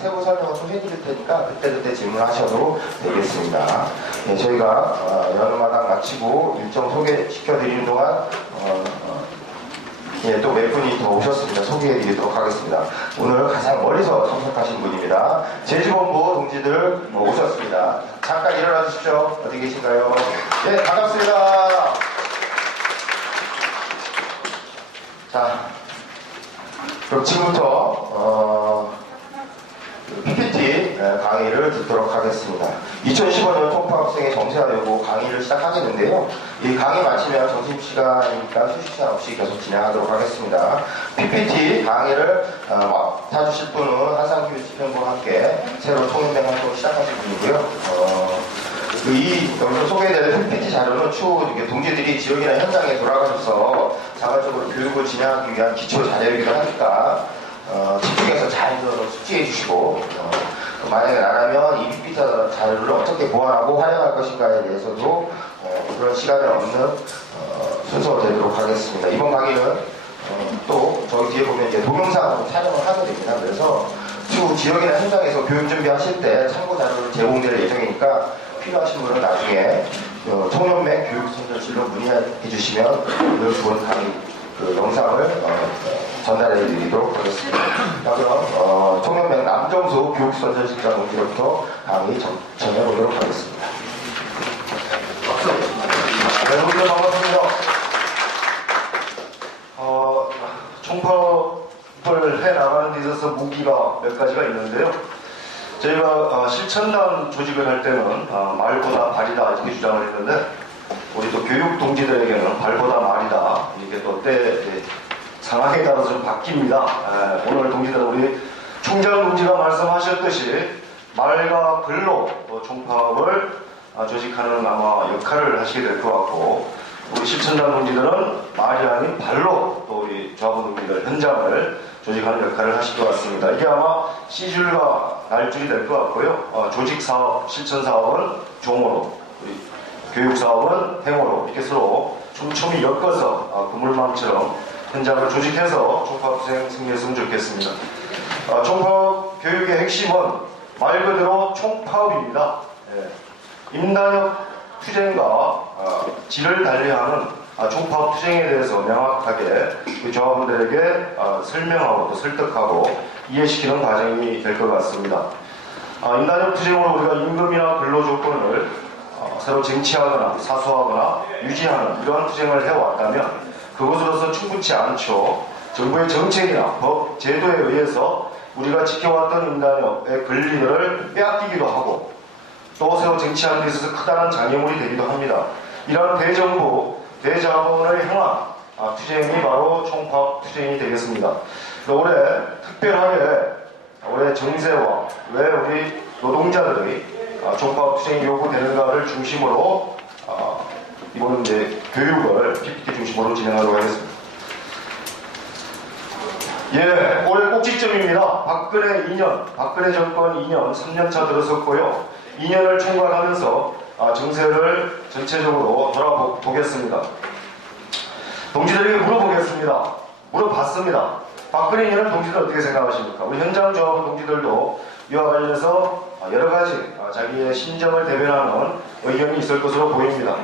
세부 설명을 좀 해드릴 테니까 그때그때 질문하셔도 되겠습니다. 예, 저희가 연마당 마치고 일정 소개시켜드리는 동안 예, 또 몇 분이 더 오셨습니다. 소개해드리도록 하겠습니다. 오늘 가장 멀리서 참석하신 분입니다. 제주본부 동지들 오셨습니다. 잠깐 일어나 주십시오. 어디 계신가요? 예, 반갑습니다. 자, 그럼 지금부터 PPT 강의를 듣도록 하겠습니다. 2015년 통합학생의 정세화 여부 강의를 시작하겠는데요. 이 강의 마치면 점심시간이니까 휴식시간 없이 계속 진행하도록 하겠습니다. PPT 강의를 맡아주실 분은 한상규 집행부와 함께 새로 통일된 활동을 시작하실 분이고요. 여기서 소개해드릴 PPT 자료는 추후 동지들이 지역이나 현장에 돌아가셔서 자발적으로 교육을 진행하기 위한 기초 자료이기도 하니까 집중해서 잘 숙지해 주시고 만약에 나라면 이 PPT 자료를 어떻게 보완하고 활용할 것인가에 대해서도 그런 시간을 얻는 순서가 되도록 하겠습니다. 이번 강의는 또 저기 뒤에 보면 이제 동영상으로 촬영을 하게 됩니다. 그래서 추후 지역이나 현장에서 교육 준비하실 때 참고 자료를 제공될 예정이니까 필요하신 분은 나중에 청년맹 교육선전실로 문의해 주시면 늘 좋은 강의 영상을 전달해 드리도록 하겠습니다. 그럼 청년맹 남정수 교육선전실장 동지로부터 강의 전해보도록 하겠습니다. 박수. 네, 여러분들 반갑습니다. 총파업을 해나가는 데 있어서 무기가 몇 가지가 있는데요. 저희가 실천단 조직을 할 때는 말보다 발이다 이렇게 주장을 했는데 우리 또 교육 동지들에게는 발보다 말이다 이게 또 때 상황에 따라서 좀 바뀝니다. 오늘 동지들 우리 총장 동지가 말씀하셨듯이 말과 글로 총파업을 조직하는 아마 역할을 하시게 될 것 같고 우리 실천단 동지들은 말이 아닌 발로 또 우리 조합원 동지들 현장을 조직하는 역할을 하실 것 같습니다. 이게 아마 C줄과 R줄이 될 것 같고요. 조직사업, 실천사업은 종으로, 우리 교육사업은 행으로 이렇게 서로 촘촘히 엮어서 그물망처럼 현장을 조직해서 총파업생 승리했으면 좋겠습니다. 총파업 교육의 핵심은 말 그대로 총파업입니다. 임단협 투쟁과 질을 달리하는 총파업 투쟁에 대해서 명확하게 우리 조합원들에게 설명하고 또 설득하고 이해시키는 과정이 될 것 같습니다. 임단협 투쟁으로 우리가 임금이나 근로조건을 새로 쟁취하거나 사수하거나 유지하는 이러한 투쟁을 해왔다면 그것으로서 충분치 않죠. 정부의 정책이나 법, 제도에 의해서 우리가 지켜왔던 임단협의 권리를 빼앗기기도 하고 또 새로 쟁취하는 데 있어서 크다는 장애물이 되기도 합니다. 이러한 대정부, 대자본을 향한 투쟁이 바로 총파업 투쟁이 되겠습니다. 올해 특별하게 올해 정세와 왜 우리 노동자들이 총파업 투쟁이 요구되는가를 중심으로 이번은 이제 교육을 PPT 중심으로 진행하도록 하겠습니다. 예, 올해 꼭지점입니다. 박근혜 2년, 박근혜 정권 2년, 3년차 들어섰고요. 2년을 총괄하면서 정세를 전체적으로 돌아보겠습니다. 동지들에게 물어보겠습니다. 물어봤습니다. 박근혜 2년을 동지들 어떻게 생각하십니까? 우리 현장 조합원 동지들도 이와 관련해서 여러 가지 자기의 심정을 대변하는 의견이 있을 것으로 보입니다.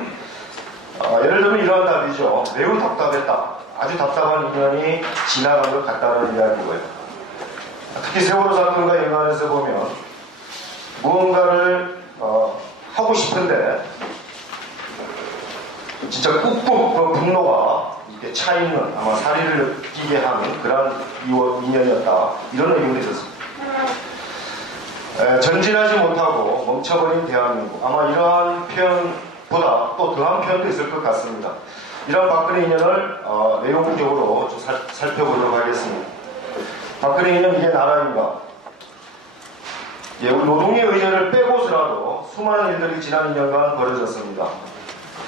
예를 들면 이러한 답이죠. 매우 답답했다. 아주 답답한 2년이 지나간 것 같다는 이야기고요. 특히 세월호 사건과 연관해서 보면 무언가를 하고 싶은데 진짜 꾹꾹 분노가 이렇게 차있는 아마 사리를 느끼게 하는 그런 2년이었다. 이런 의견이 있었습니다. 전진하지 못하고 멈춰버린 대한민국. 아마 이러한 표현보다 또 더한 표현도 있을 것 같습니다. 이런 박근혜 2년을 내용적으로 좀 살펴보도록 하겠습니다. 박근혜 2년 이게 나라인가? 예, 우리 노동의 의제를 빼고서라도 수많은 일들이 지난 2년간 벌어졌습니다.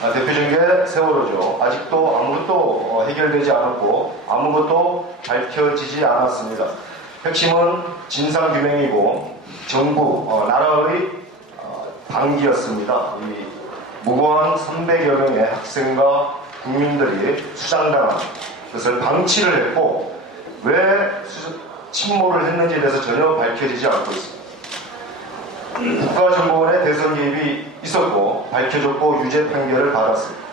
대표적인 게 세월호죠. 아직도 아무것도 해결되지 않았고 아무것도 밝혀지지 않았습니다. 핵심은 진상규명이고 정부, 나라의 방기였습니다. 이 무고한 300여 명의 학생과 국민들이 수장당한 것을 방치를 했고 왜 침몰을 했는지에 대해서 전혀 밝혀지지 않고 있습니다. 국가정보원의 대선 개입이 있었고 밝혀졌고 유죄 판결을 받았습니다.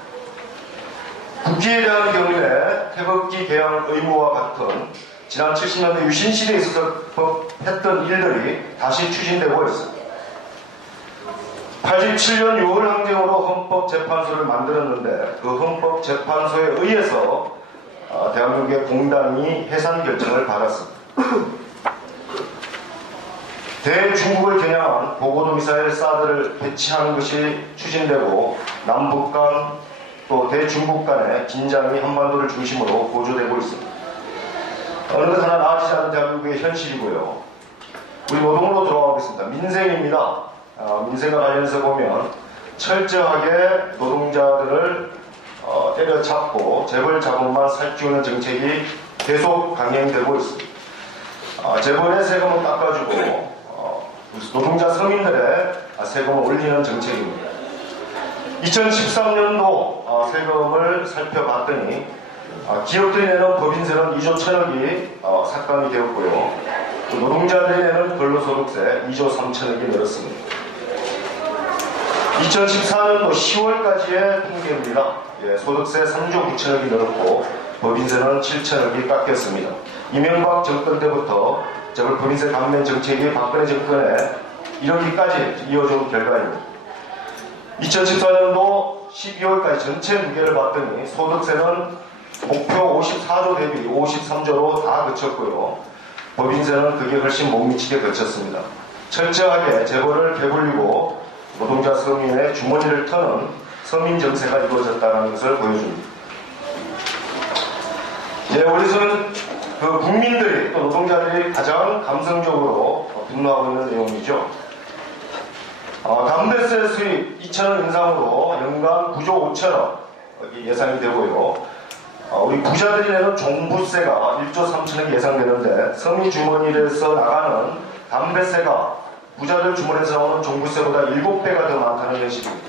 국기에 대한 경우에 태극기 개양 의무와 같은 지난 70년대 유신 시대에 있어서 했던 일들이 다시 추진되고 있습니다. 87년 6월 항쟁으로 헌법재판소를 만들었는데 그 헌법재판소에 의해서 대한민국의 공당이 해산 결정을 받았습니다. 대중국을 겨냥한 고고도 미사일 사드를 배치하는 것이 추진되고 남북 간 또 대중국 간의 긴장이 한반도를 중심으로 고조되고 있습니다. 어느 것 하나 나아지지 않은 대한민국의 현실이고요. 우리 노동으로 돌아가겠습니다. 민생입니다. 민생과 관련해서 보면 철저하게 노동자들을 때려잡고 재벌 자본만 살찌우는 정책이 계속 강행되고 있습니다. 재벌의 세금을 깎아주고 노동자 서민들의 세금을 올리는 정책입니다. 2013년도 세금을 살펴봤더니 기업들이 내는 법인세는 2조 1천억이 삭감이 되었고요. 노동자들이 내는 근로소득세 2조 3천억이 늘었습니다. 2014년도 10월까지의 통계입니다. 소득세 3조 9천억이 늘었고 법인세는 7천억이 깎였습니다. 이명박 정권 때부터 재벌 법인세 감면 정책이 박근혜 정권에 이르기까지 이어져온 결과입니다. 2014년도 12월까지 전체 무게를 봤더니 소득세는 목표 54조 대비 53조로 다 그쳤고요. 법인세는 그게 훨씬 못 미치게 그쳤습니다. 철저하게 재벌을 배불리고 노동자 서민의 주머니를 터는 서민 정세가 이루어졌다는 것을 보여줍니다. 우리는 그 국민들이 또 노동자들이 가장 감성적으로 분노하고 있는 내용이죠. 담배세 수입 2천원 인상으로 연간 9조 5천억 예상이 되고요. 우리 부자들이 내는 종부세가 1조 3천억이 예상되는데 서민 주머니에서 나가는 담배세가 부자들 주머니에서 나오는 종부세보다 7배가 더 많다는 현실입니다.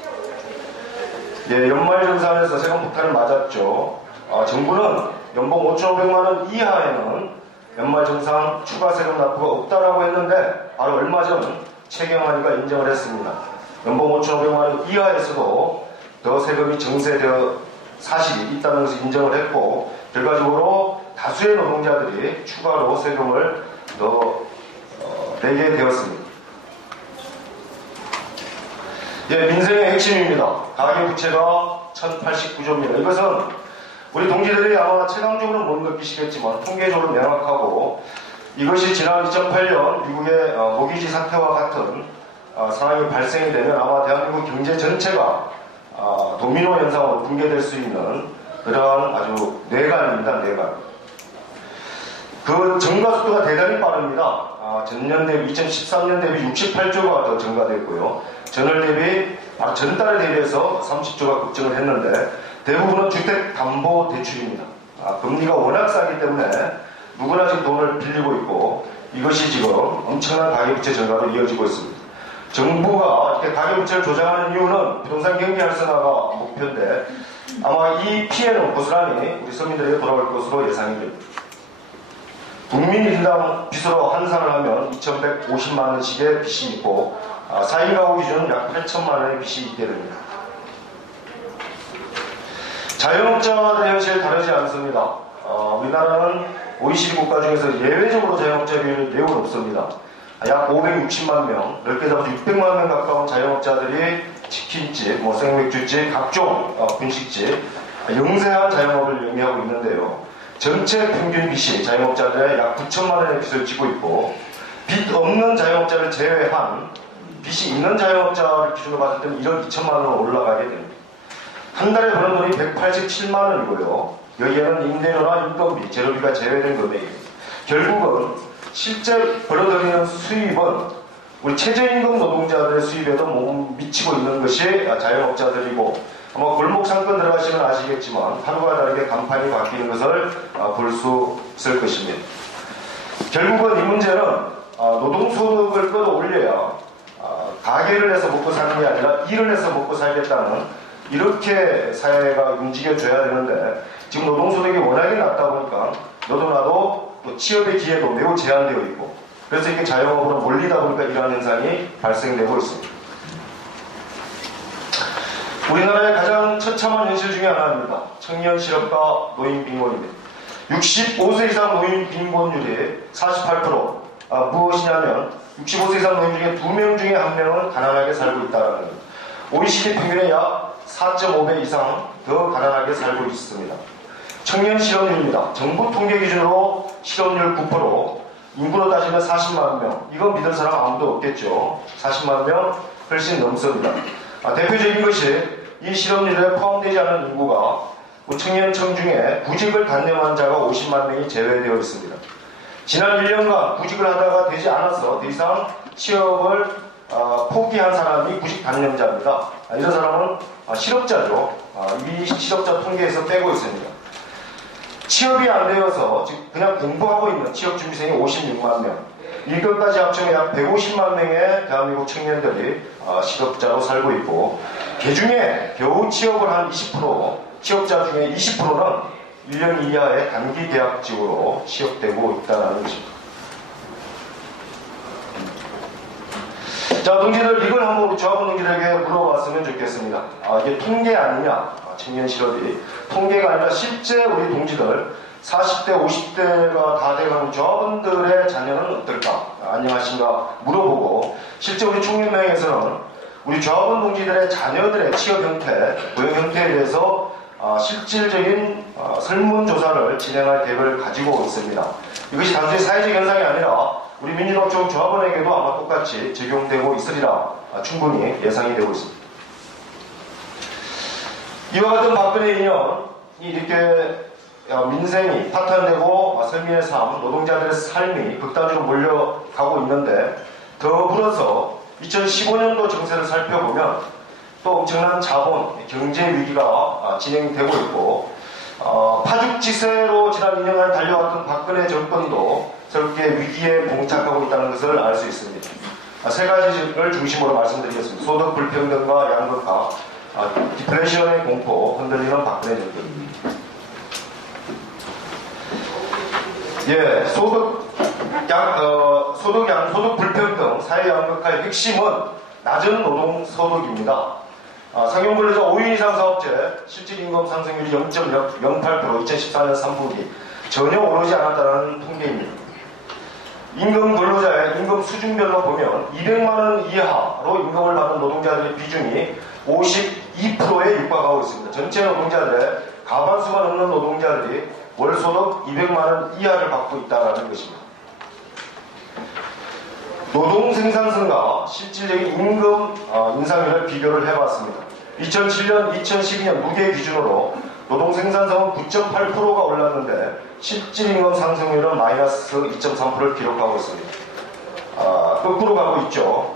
연말정산에서 세금 폭탄을 맞았죠. 정부는 연봉 5,500만원 이하에는 연말정산 추가 세금 납부가 없다라고 했는데 바로 얼마 전 최경환이가 인정을 했습니다. 연봉 5,500만원 이하에서도 더 세금이 정세되어 사실이 있다는 것을 인정을 했고 결과적으로 다수의 노동자들이 추가로 세금을 더 내게 되었습니다. 민생의 핵심입니다. 가계부채가 1,089조입니다. 이것은 우리 동지들이 아마 체감적으로 못 느끼시겠지만 통계적으로 명확하고 이것이 지난 2008년 미국의 모기지 사태와 같은 상황이 발생이 되면 아마 대한민국 경제 전체가 도미노 현상으로 붕괴될 수 있는 그러한 아주 뇌관입니다. 뇌관. 그 증가 속도가 대단히 빠릅니다. 전년 대비 2013년 대비 68조가 더 증가됐고요. 전월 대비 전달에 대비해서 30조가 급증을 했는데 대부분은 주택담보대출입니다. 금리가 워낙 싸기 때문에 누구나 지금 돈을 빌리고 있고 이것이 지금 엄청난 가계부채 증가로 이어지고 있습니다. 정부가 이렇게 가계부채를 조장하는 이유는 부동산 경기 활성화가 목표인데 아마 이 피해는 고스란히 우리 서민들에게 돌아올 것으로 예상이 됩니다. 국민인당 빚으로 환산을 하면 2,150만원씩의 빚이 있고 4인 가구 기준 약 8천만원의 빚이 있게 됩니다. 자영업자들의 현실이 다르지 않습니다. 우리나라는 OECD 국가 중에서 예외적으로 자영업자 비율이 매우 높습니다. 약 560만 명, 넓게 잡아서 600만 명 가까운 자영업자들이 치킨집, 생맥주집, 각종 분식집, 영세한 자영업을 영위하고 있는데요. 전체 평균 빚이 자영업자들의 약 9천만 원의 빚을 지고 있고 빚 없는 자영업자를 제외한 빚이 있는 자영업자를 기준으로 봤을 때는 1억 2천만 원으로 올라가게 됩니다. 한 달에 버는 돈이 187만 원이고요. 여기에는 임대료나 인건비, 재료비가 제외된 금액입니다. 결국은 실제 벌어들이는 수입은 우리 최저임금 노동자들의 수입에도 못 미치고 있는 것이 자영업자들이고 아마 골목 상권 들어가시면 아시겠지만 하루가 다르게 간판이 바뀌는 것을 볼 수 있을 것입니다. 결국은 이 문제는 노동소득을 끌어올려야 가게를 해서 먹고 사는 게 아니라 일을 해서 먹고 살겠다는 이렇게 사회가 움직여줘야 되는데 지금 노동소득이 워낙에 낮다 보니까 너도 나도 또 취업의 기회도 매우 제한되어 있고, 그래서 이게 자영업으로 몰리다 보니까 이러한 현상이 발생되고 있습니다. 우리나라의 가장 처참한 현실 중에 하나입니다. 청년 실업과 노인 빈곤입니다. 65세 이상 노인 빈곤율이 48%. 무엇이냐면 65세 이상 노인 중에 2명 중에 1명은 가난하게 살고 있다는 겁니다. OECD 평균의 약 4.5배 이상 더 가난하게 살고 있습니다. 청년 실업률입니다. 정부 통계 기준으로 실업률 9%, 인구로 따지면 40만 명. 이거 믿을 사람 아무도 없겠죠. 40만 명 훨씬 넘습니다. 대표적인 것이 이 실업률에 포함되지 않은 인구가 청년 청중에 구직을 단념한 자가 50만 명이 제외되어 있습니다. 지난 1년간 구직을 하다가 되지 않아서 더 이상 취업을 포기한 사람이 구직 단념자입니다. 이런 사람은 실업자죠. 이 실업자 통계에서 빼고 있습니다. 취업이 안 되어서 그냥 공부하고 있는 취업준비생이 56만 명. 이것까지 합치면 약 150만 명의 대한민국 청년들이 실업자로 살고 있고, 그중에 겨우 취업을 한 20%, 취업자 중에 20%는 1년 이하의 단기 계약직으로 취업되고 있다는 것입니다. 자, 동지들, 이걸 한번 우리 조합원 동지들에게 물어봤으면 좋겠습니다. 이게 통계 아니냐? 청년 실업이 통계가 아니라 실제 우리 동지들 40대, 50대가 다 돼가는 조합원들의 자녀는 어떨까? 안녕하신가? 물어보고, 실제 우리 총연맹에서는 우리 조합원 동지들의 자녀들의 취업 형태, 고용 형태에 대해서 실질적인 설문조사를 진행할 계획을 가지고 있습니다. 이것이 단순히 사회적 현상이 아니라 우리 민주노총 조합원에게도 아마 똑같이 적용되고 있으리라 충분히 예상이 되고 있습니다. 이와 같은 박근혜 인연이 이렇게 민생이 파탄되고 서민의 삶, 노동자들의 삶이 극단적으로 몰려가고 있는데, 더불어서 2015년도 정세를 살펴보면 또 엄청난 자본, 경제 위기가 진행되고 있고, 파죽지세로 지난 2년간 달려왔던 박근혜 정권도 저렇게 위기에 봉착하고 있다는 것을 알 수 있습니다. 세 가지를 중심으로 말씀드리겠습니다. 소득 불평등과 양극화, 디플레이션의 공포, 흔들리는 박근혜 정권입니다. 예, 소득 불평등, 사회 양극화의 핵심은 낮은 노동 소득입니다. 상용근로자 5인 이상 사업체 실질임금 상승률이 0.08%, 2014년 3분기 전혀 오르지 않았다는 통계입니다. 임금 근로자의 임금 수준별로 보면 200만원 이하로 임금을 받는 노동자들의 비중이 52%에 육박하고 있습니다. 전체 노동자들의 과반수가 넘는 노동자들이 월소득 200만원 이하를 받고 있다는 것입니다. 노동 생산성과 실질적인 임금 인상률을 비교를 해봤습니다. 2007년, 2012년 무게 기준으로 노동 생산성은 9.8%가 올랐는데 실질임금 상승률은 마이너스 2.3%를 기록하고 있습니다. 거꾸로 가고 있죠.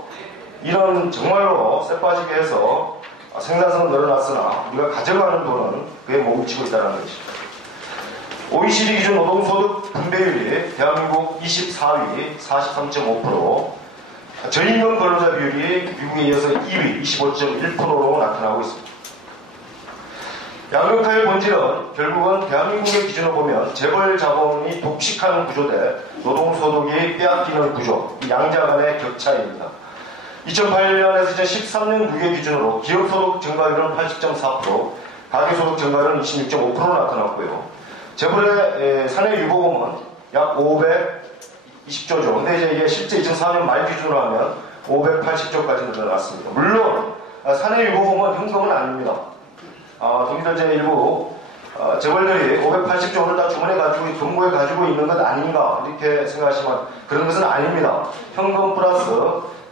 이런 정말로 쇠빠지게 해서 생산성은 늘어났으나 우리가 가져가는 돈은 그에 멈추고 있다는 것입니다. OECD 기준 노동소득 분배율이 대한민국 24위 43.5%, 저임금 근로자 비율이 미국에 이어서 2위 25.1%로 나타나고 있습니다. 양극화의 본질은 결국은 대한민국의 기준으로 보면 재벌 자본이 독식하는 구조 대 노동소득이 빼앗기는 구조, 이 양자 간의 격차입니다. 2008년에서 2013년 누계 기준으로 기업소득 증가율은 80.4%, 가계소득 증가율은 26.5%로 나타났고요. 재벌의 사내 유보금은 약 520조죠. 근데 이제 실제 2004년 말 기준으로 하면 580조까지 늘어났습니다. 물론 사내 유보금은 현금은 아닙니다. 동기들 제 일부 재벌들이 580조를 다 주머니에 가지고 정부에 가지고 있는 것 아닌가 이렇게 생각하시면 그런 것은 아닙니다. 현금 플러스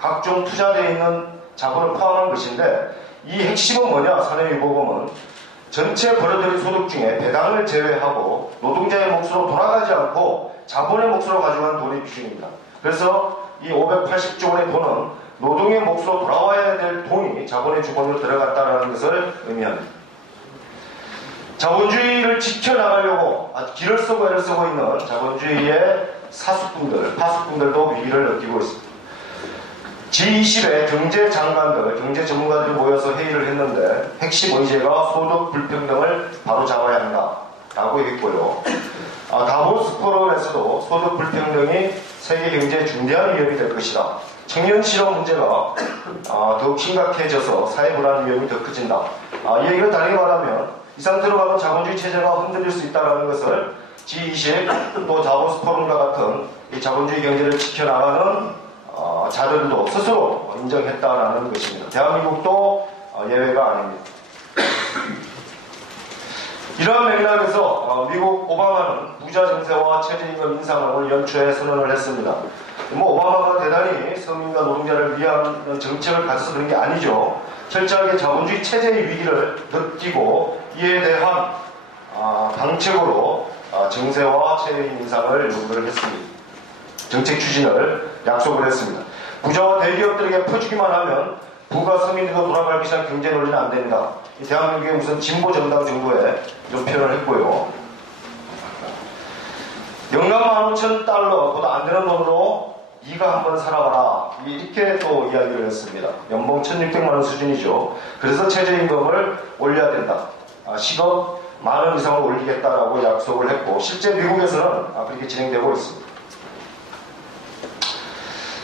각종 투자되어 있는 자본을 포함한 것인데, 이 핵심은 뭐냐? 사내 유보금은 전체 벌어들인 소득 중에 배당을 제외하고 노동자의 몫으로 돌아가지 않고 자본의 몫으로 가져간 돈의 비중입니다. 그래서 이 580조 원의 돈은 노동의 몫으로 돌아와야 될 돈이 자본의 주머니로 들어갔다는 것을 의미합니다. 자본주의를 지켜나가려고 길을 쓰고 애를 쓰고 있는 자본주의의 사수꾼들, 파수꾼들도 위기를 느끼고 있습니다. G20의 경제장관들, 경제전문가들이 모여서 회의를 했는데 핵심 의제가 소득 불평등을 바로 잡아야 한다. 라고 했고요. 다보스 포럼에서도 소득 불평등이 세계 경제에 중대한 위협이 될 것이다. 청년 실업 문제가 더욱 심각해져서 사회 불안 위험이 더 커진다. 이 얘기를 다르게 말하면 이 상태로 가면 자본주의 체제가 흔들릴 수 있다는 것을 G20 또 다보스 포럼과 같은 이 자본주의 경제를 지켜나가는 자들도 스스로 인정했다라는 것입니다. 대한민국도 예외가 아닙니다. 이러한 맥락에서 미국 오바마는 부자 증세와 최저임금 인상을 연초에 선언을 했습니다. 오바마가 대단히 서민과 노동자를 위한 정책을 가져서 그런 게 아니죠. 철저하게 자본주의 체제의 위기를 느끼고 이에 대한 방책으로 증세와 최저임금 인상을 요구를 했습니다. 정책 추진을 약속을 했습니다. 부자와 대기업들에게 퍼주기만 하면 부가 서민으로 돌아갈 것이란 경제 논리는 안 된다. 대한민국의 무슨 진보 정당 정도에 이런 표현을 했고요. 연간 15,000달러보다 안 되는 돈으로 네가 한번 살아봐라. 이렇게 또 이야기를 했습니다. 연봉 1,600만 원 수준이죠. 그래서 최저임금을 올려야 된다. 10억 만원 이상을 올리겠다라고 약속을 했고 실제 미국에서는 그렇게 진행되고 있습니다.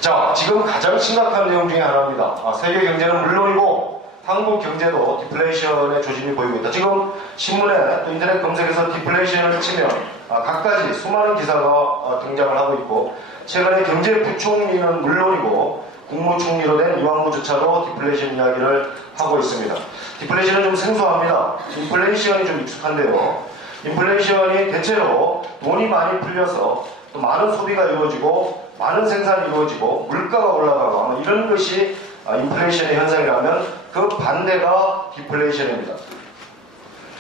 자, 지금 가장 심각한 내용 중에 하나입니다. 세계 경제는 물론이고 한국 경제도 디플레이션의 조짐이 보이고 있다. 지금 신문에 또 인터넷 검색에서 디플레이션을 치면 각가지 수많은 기사가 등장을 하고 있고 최근에 경제부총리는 물론이고 국무총리로 된 이완구조차도 디플레이션 이야기를 하고 있습니다. 디플레이션은 좀 생소합니다. 인플레이션이 좀 익숙한데요. 인플레이션이 대체로 돈이 많이 풀려서 또 많은 소비가 이루어지고 많은 생산이 이루어지고 물가가 올라가고 이런 것이 인플레이션의 현상이라면 그 반대가 디플레이션입니다.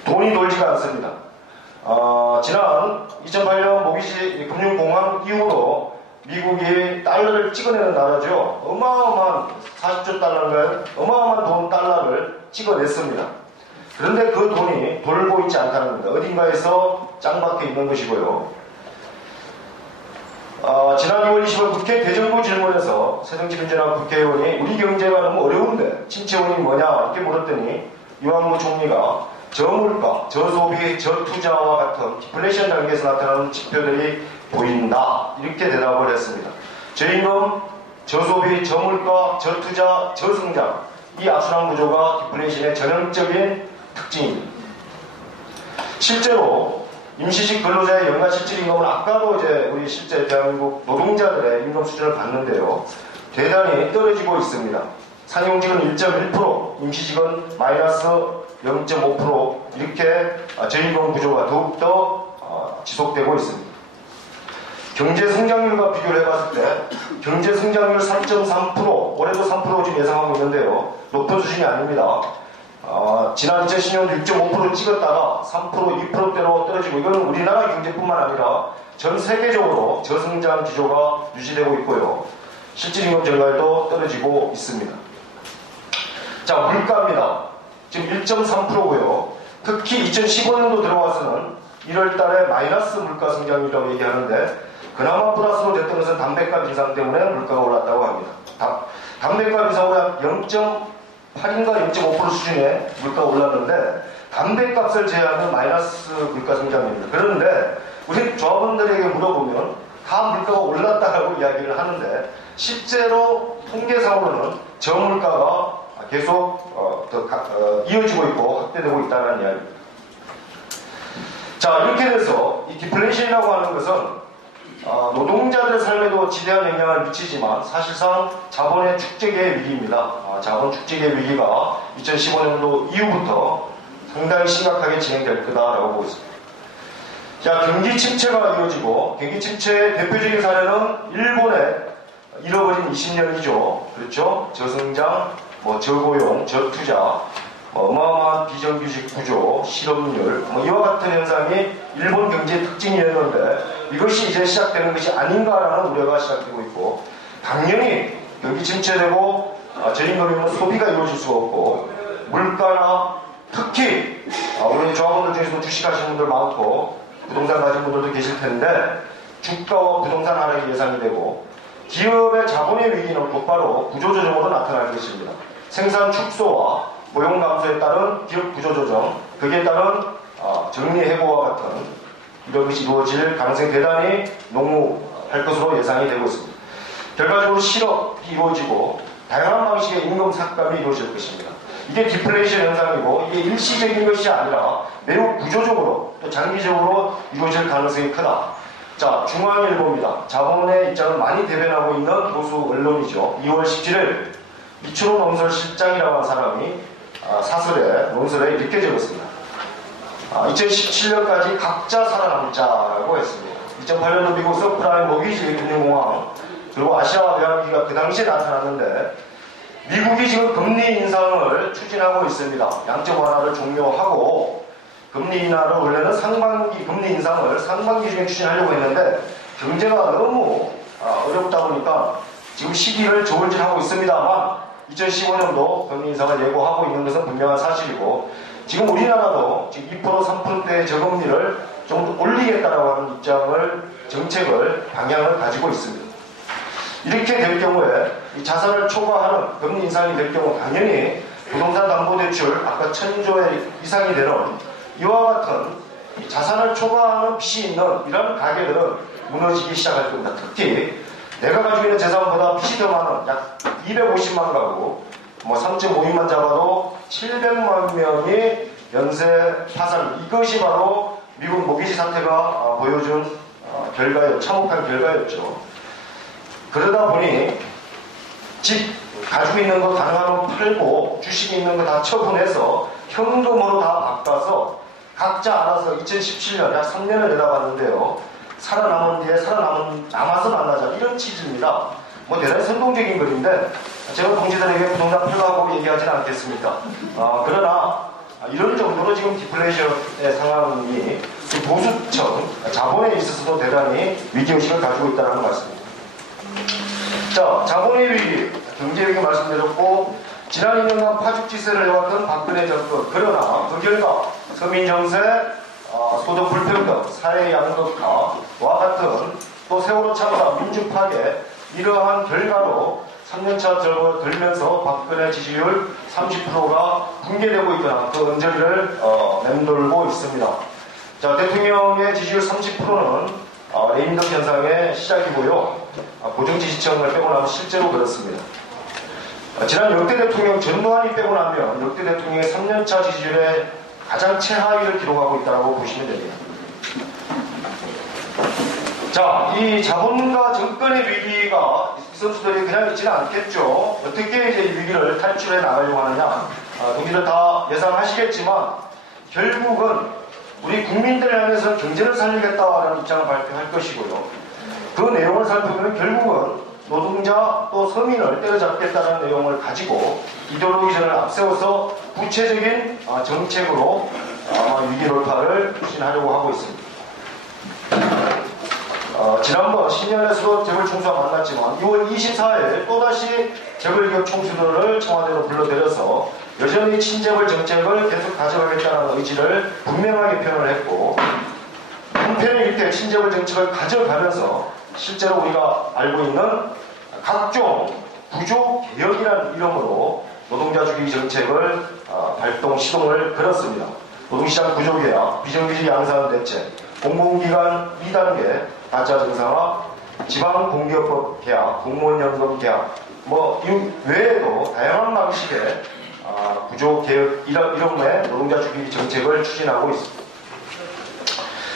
돈이 돌지가 않습니다. 지난 2008년 모기지 금융공황 이후로 미국이 달러를 찍어내는 나라죠. 어마어마한 40조 달러인가요? 어마어마한 달러를 찍어냈습니다. 그런데 그 돈이 돌고 있지 않다는 겁니다. 어딘가에서 짱박혀 있는 것이고요. 지난 2월 20일 국회 대정부 질문에서 새정치민주연합 국회의원이 우리 경제가 너무 어려운데 침체 원인이 뭐냐 이렇게 물었더니 이완구 총리가 저물가, 저소비, 저투자와 같은 디플레이션 단계에서 나타나는 지표들이 보인다 이렇게 대답을 했습니다. 저임금, 저소비, 저물가, 저투자, 저성장 이 악순환 구조가 디플레이션의 전형적인 특징입니다. 실제로 임시직 근로자의 연간 실질임금은 아까도 이제 우리 실제 대한민국 노동자들의 임금 수준을 봤는데요. 대단히 떨어지고 있습니다. 상용직은 1.1%, 임시직은 마이너스 0.5% 이렇게 저임금 구조가 더욱더 지속되고 있습니다. 경제 성장률과 비교를 해봤을 때 경제 성장률 3.3% 올해도 3% 지금 예상하고 있는데요. 높은 수준이 아닙니다. 지난 2010년도 6.5% 찍었다가 3%, 2%대로 떨어지고 이건 우리나라 경제뿐만 아니라 전 세계적으로 저성장 기조가 유지되고 있고요. 실질임금 증가율도 떨어지고 있습니다. 자, 물가입니다. 지금 1.3%고요. 특히 2015년도 들어와서는 1월달에 마이너스 물가 성장률이라고 얘기하는데 그나마 플러스로 됐던 것은 담배값 인상 때문에 물가가 올랐다고 합니다. 담배값 인상으로 한 0.8인가 0.5% 수준의 물가가 올랐는데 담배값을 제외하면 마이너스 물가 성장입니다. 그런데 우리 조합원들에게 물어보면 다 물가가 올랐다고 이야기를 하는데 실제로 통계상으로는 저물가가 계속 이어지고 있고 확대되고 있다는 이야기입니다. 자, 이렇게 돼서 이 디플레이션이라고 하는 것은 노동자들의 삶에도 지대한 영향을 미치지만 사실상 자본의 축적의 위기입니다. 자본 축적의 위기가 2015년도 이후부터 상당히 심각하게 진행될 거다라고 보고 있습니다. 자, 경기 침체가 이루어지고 경기 침체의 대표적인 사례는 일본의 잃어버린 20년이죠. 그렇죠? 저성장, 저고용, 저투자, 어마어마한 비정규직 구조, 실업률 이와 같은 현상이 일본 경제의 특징이었는데 이것이 이제 시작되는 것이 아닌가라는 우려가 시작되고 있고 당연히 경기 침체되고 저임금이면 소비가 이루어질 수가 없고 물가나 특히 우리 조합원들 중에서도 주식하시는 분들 많고 부동산 가진 분들도 계실 텐데 주가와 부동산 하락이 예상이 되고 기업의 자본의 위기는 곧바로 구조조정으로 나타날 것입니다. 생산 축소와 고용 감소에 따른 기업 구조조정, 거기에 따른 정리해고와 같은 이런 것이 이루어질 가능성이 대단히 농후할 것으로 예상이 되고 있습니다. 결과적으로 실업이 이루어지고 다양한 방식의 임금 삭감이 이루어질 것입니다. 이게 디플레이션 현상이고 이게 일시적인 것이 아니라 매우 구조적으로 또 장기적으로 이루어질 가능성이 크다. 자, 중앙일보입니다. 자본의 입장을 많이 대변하고 있는 보수 언론이죠. 2월 17일 이춘호 논설실장이라고 하는 사람이 사설에 논설에 이렇게 적었습니다. 2017년까지 각자 살아남자라고 했습니다. 2008년도 미국 서프라임 모기지 금융공황 그리고 아시아 외환위기가 그 당시에 나타났는데 미국이 지금 금리 인상을 추진하고 있습니다. 양적 완화를 종료하고 금리 인하를 원래는 금리 인상을 상반기 중에 추진하려고 했는데 경제가 너무 어렵다 보니까 지금 시기를 저울질하고 있습니다만 2015년도 금리 인상을 예고하고 있는 것은 분명한 사실이고 지금 우리나라도 지금 2% 3%대의 저금리를 좀 올리겠다라고 하는 정책을 방향을 가지고 있습니다. 이렇게 될 경우에 이 자산을 초과하는 금리 인상이 될 경우 당연히 부동산 담보대출 아까 1000조 이상이 되는 이와 같은 이 자산을 초과하는 빚이 있는 이런 가게들은 무너지기 시작할 겁니다. 특히 내가 가지고 있는 재산보다 빚이 더 많은 약 250만 가구 3.5인만 잡아도 700만 명이 연쇄 파산. 이것이 바로 미국 모기지 사태가 보여준 참혹한 결과였죠. 그러다 보니 집 가지고 있는 거 가능하면 팔고 주식이 있는 거 다 처분해서 현금으로 다 바꿔서 각자 알아서 2017년 약 3년을 내다봤는데요. 남아서 만나자 이런 취지입니다. 대단히 선동적인 글인데 제가 동지들에게 부동산 팔라고 얘기하지는 않겠습니다. 그러나 이런 정도로 지금 디플레이션의 상황이 보수층, 자본에 있어서도 대단히 위기의식을 가지고 있다는 말씀입니다. 자, 자본의 위기, 경제 위기 말씀드렸고 지난 2년간 파죽지세를 해왔던 박근혜 정권. 그러나 그 결과 서민 정세, 소득 불평등, 사회 양극화와 같은 또 세월호 참사, 민주 파괴 이러한 결과로 3년차 접어들면서 박근혜 지지율 30%가 붕괴되고 있거나 그 언저리를 맴돌고 있습니다. 자, 대통령의 지지율 30%는 레임덕 현상의 시작이고요. 고정 지지층을 빼고 나면 실제로 그렇습니다. 지난 역대 대통령 전두환이 빼고 나면 역대 대통령의 3년차 지지율에 가장 최하위를 기록하고 있다고 보시면 됩니다. 자, 이 자본과 정권의 위기가 이 선수들이 그냥 있지는 않겠죠. 어떻게 이제 이 위기를 탈출해 나가려고 하느냐. 동지들 다 예상하시겠지만 결국은 우리 국민들을 향해서 경제를 살리겠다는 입장을 발표할 것이고요. 그 내용을 살펴보면 결국은 노동자 또 서민을 때려잡겠다는 내용을 가지고 이데올로기전을 앞세워서 구체적인 정책으로 위기 돌파를 추진하려고 하고 있습니다. 지난번 신년에서도 재벌총수와 만났지만 2월 24일 또다시 재벌기업 총수들을 청와대로 불러들여서 여전히 친재벌 정책을 계속 가져가겠다는 의지를 분명하게 표현을 했고 한편에 이렇게 친재벌 정책을 가져가면서 실제로 우리가 알고 있는 각종 구조개혁이라는 이름으로 노동자주의 정책을 시동을 걸었습니다. 노동시장 구조개혁, 비정규직 양산 대책, 공공기관 2단계 다자 정상화, 지방공기업법 개혁, 공무원연금 개혁, 이 외에도 다양한 방식의 구조개혁 이름의 노동자주의 정책을 추진하고 있습니다.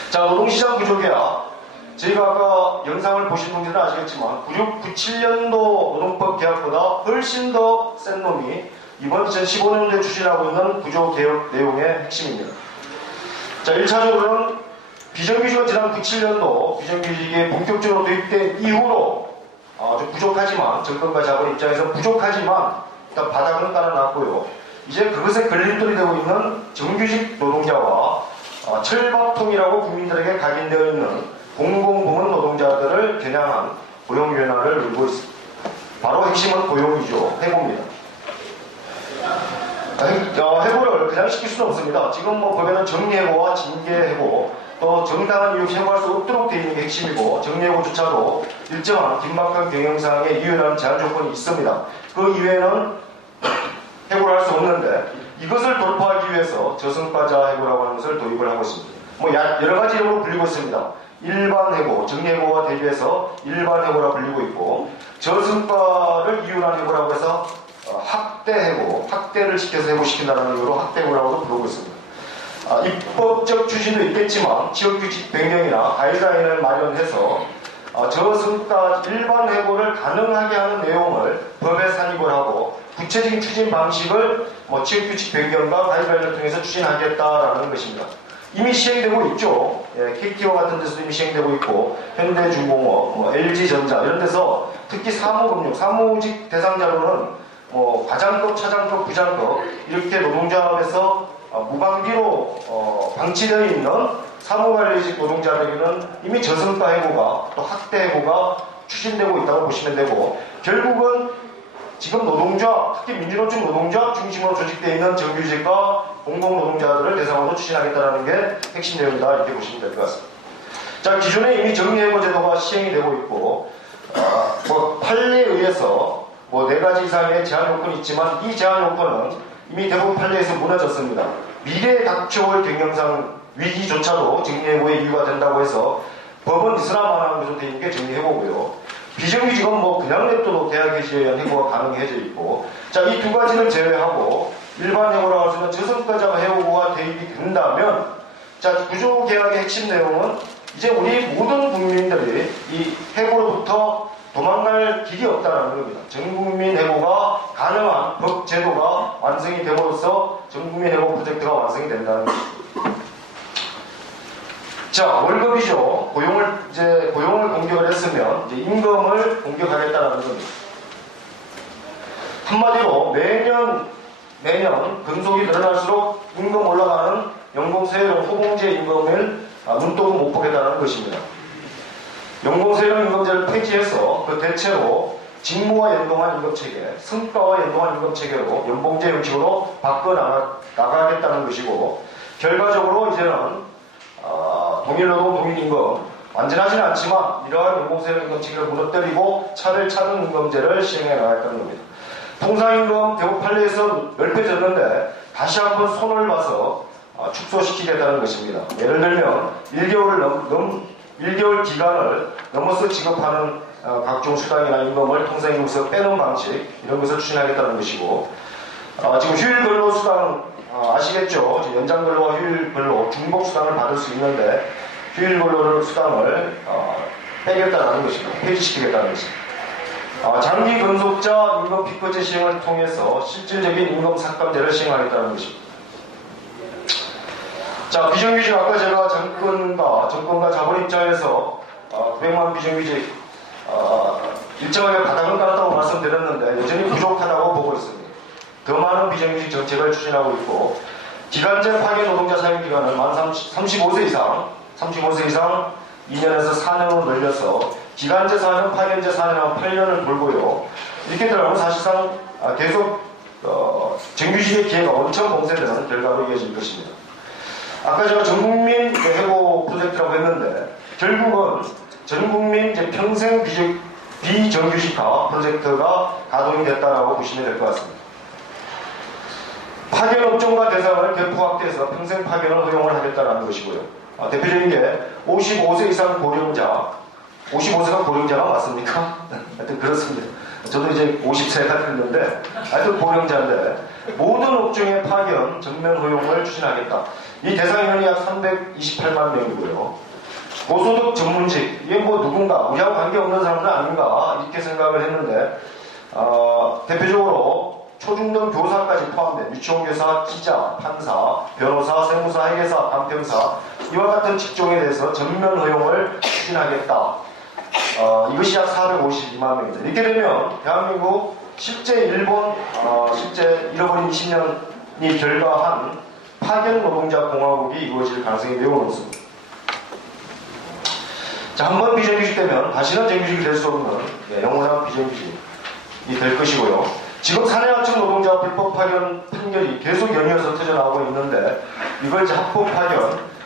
자, 노동시장 구조개혁. 저희가 아까 영상을 보신 분들은 아시겠지만 96-97년도 노동법 개혁보다 훨씬 더 센 놈이 이번 2015년도에 추진하고 있는 구조개혁 내용의 핵심입니다. 자, 1차적으로는 비정규직은 지난 97년도 비정규직이 본격적으로 도입된 이후로 좀 부족하지만 정권과 자본 입장에서 부족하지만 일단 바닥은 깔아놨고요. 이제 그것에 걸림돌이 되고 있는 정규직 노동자와 철밥통이라고 국민들에게 각인되어 있는 공공부문 노동자들을 겨냥한 고용 변화를 이루고 있습니다. 바로 핵심은 고용이죠. 해고입니다. 해고를 그냥 시킬 수는 없습니다. 지금 법에는 정리해고와 징계해고 또 정당한 이유 해고할 수 없도록 되어 있는 게 핵심이고 정리해고조차도 일정한 긴박한 경영상의 유연한 제한 조건이 있습니다. 그 이외에는 해고를 할 수 없는데 이것을 돌파하기 위해서 저성과자 해고라고 하는 것을 도입을 하고 있습니다. 뭐 여러 가지 이름으로 불리고 있습니다. 일반 해고, 정해고와 대비해서 일반 해고라 불리고 있고 저성과를 이유한 해고라고 해서 학대 해고, 학대를 시켜서 해고시킨다는 이유로 학대 해고라고도 부르고 있습니다. 입법적 추진도 있겠지만 지역규칙 변경이나 가이드라인을 마련해서 저성과 일반 해고를 가능하게 하는 내용을 법에 산입을 하고 구체적인 추진 방식을 지역규칙 변경과 가이드라인을 통해서 추진하겠다라는 것입니다. 이미 시행되고 있죠. KT와 같은 데서도 이미 시행되고 있고 현대중공업, LG전자 이런 데서 특히 사무금융, 사무직 대상자로는 과장급, 차장급, 부장급 이렇게 노동조합에서 무방비로 방치되어 있는 사무관리직 노동자들에게는 이미 저성과 해고가 또 학대 해고가 추진되고 있다고 보시면 되고 결국은 지금 노동조합, 특히 민주노총 노동조합 중심으로 조직되어 있는 정규직과 공공노동자들을 대상으로 추진하겠다는 게 핵심 내용이다 이렇게 보시면 될 것 같습니다. 자, 기존에 이미 정리해고 제도가 시행이 되고 있고 판례에 의해서 4가지 이상의 제한 요건이 있지만 이 제한 요건은 이미 대부분 판례에서 무너졌습니다. 미래에 닥쳐올 경영상 위기조차도 정리해고의 이유가 된다고 해서 법은 이슬람화하는 것으로 되어 있는 게 정리해고고요. 비정규직은 그냥 냅둬도 계약 개시에 의한 해고가 가능해져 있고 자, 이 2가지를 제외하고 일반 해고라고 할 수 있는 저성과자 해고가 대입이 된다면 자, 구조개혁의 핵심 내용은 이제 우리 모든 국민들이 이 해고로부터 도망갈 길이 없다는 겁니다. 전국민 해고가 가능한 법 제도가 완성이 됨으로써 전국민 해고 프로젝트가 완성이 된다는 것입니다. 자, 월급이죠. 고용을 공격을 했으면 이제 임금을 공격하겠다는 겁니다. 한마디로 매년 근속이 늘어날수록 임금 올라가는 연공세율 후공제 임금을 눈독을 못 보겠다는 것입니다. 연공세율 임금제를 폐지해서 그 대체로 직무와 연동한 임금체계, 성과와 연동한 임금체계로 연봉제 형식으로 바꿔나가겠다는 것이고 결과적으로 이제는 동일노동 동일임금 완전하지는 않지만 이러한 연공세율 임금체계를 무너뜨리고 차별차등 임금제를 시행해 나가겠다는 겁니다. 통상임금 대법 판례에서 넓혀졌는데 다시 한번 손을 봐서 축소시키겠다는 것입니다. 예를 들면 1개월 기간을 넘어서 지급하는 각종 수당이나 임금을 통상임금에서 빼는 방식 이런 것을 추진하겠다는 것이고 지금 휴일근로수당 아시겠죠? 연장근로와 휴일근로 중복수당을 받을 수 있는데 휴일근로수당을 빼겠다는 것입니다. 폐지시키겠다는 것입니다. 장기 근속자 임금 피크제 시행을 통해서 실질적인 임금 삭감제를 시행하겠다는 것입니다. 자, 비정규직 아까 제가 정권과 자본 입장에서 900만 비정규직 일정하게 바닥은 깔았다고 말씀드렸는데 여전히 부족하다고 보고 있습니다. 더 많은 비정규직 정책을 추진하고 있고 기간제 파견 노동자 사용 기간을 만 35세 이상 2년에서 4년으로 늘려서 기간제 4년, 파견제 4년, 8년을 돌고요. 이렇게 들어가면 사실상 계속 정규직의 기회가 엄청 봉쇄되는 결과로 이어질 것입니다. 아까 제가 전국민 해고 프로젝트라고 했는데 결국은 전국민 평생 비정규직화 프로젝트가 가동이 됐다고 보시면 될 것 같습니다. 파견 업종과 대상을 대폭 확대해서 평생 파견을 허용을 하겠다는 것이고요. 대표적인 게 55세 이상 고령자, 55세가 고령자가 맞습니까? 하여튼 그렇습니다. 저도 이제 50세가 됐는데 하여튼 고령자인데 모든 업종의 파견 전면 허용을 추진하겠다. 이 대상 인원이 약 328만 명이고요. 고소득 전문직, 이게 누군가 우리하고 관계없는 사람들 아닌가 이렇게 생각을 했는데 대표적으로 초중등 교사까지 포함된 유치원교사, 기자, 판사, 변호사, 세무사, 회계사, 간평사 이와 같은 직종에 대해서 전면 허용을 추진하겠다. 이것이 약 452만 명입니다. 이렇게 되면 대한민국 실제 실제 잃어버린 20년이 결과한 파견 노동자 공화국이 이루어질 가능성이 매우 높습니다. 자, 한번 비정규직 되면 다시는 정규직이 될 수 없는 영원한 비정규직이 될 것이고요. 지금 사내하청 노동자 불법 파견 판결이 계속 연이어서 터져나오고 있는데 이걸 이제 합법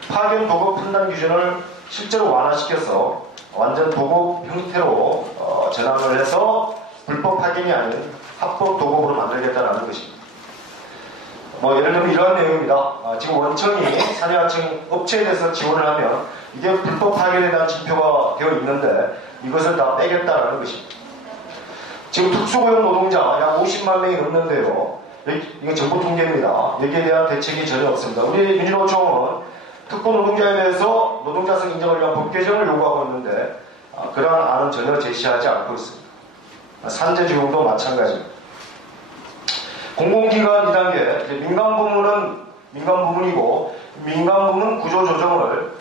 파견 도급 판단 기준을 실제로 완화시켜서 완전 도급 형태로 전환을 해서 불법 파견이 아닌 합법 도급으로 만들겠다는 것입니다. 뭐 예를 들면 이러한 내용입니다. 지금 원청이 산해하청이 업체에 대해서 지원을 하면 이게 불법 파견에 대한 징표가 되어 있는데 이것을 다 빼겠다라는 것입니다. 지금 특수고용 노동자 약 50만 명이 넘는데요. 이거 정보 통계입니다. 여기에 대한 대책이 전혀 없습니다. 우리 민주노총은 특고 노동자에 대해서 노동자성 인정을 위한 법 개정을 요구하고 있는데 그러한 안은 전혀 제시하지 않고 있습니다. 산재지원도 마찬가지입니다. 공공기관 2단계 민간 부문은 민간 부문이고 민간 부문 구조조정을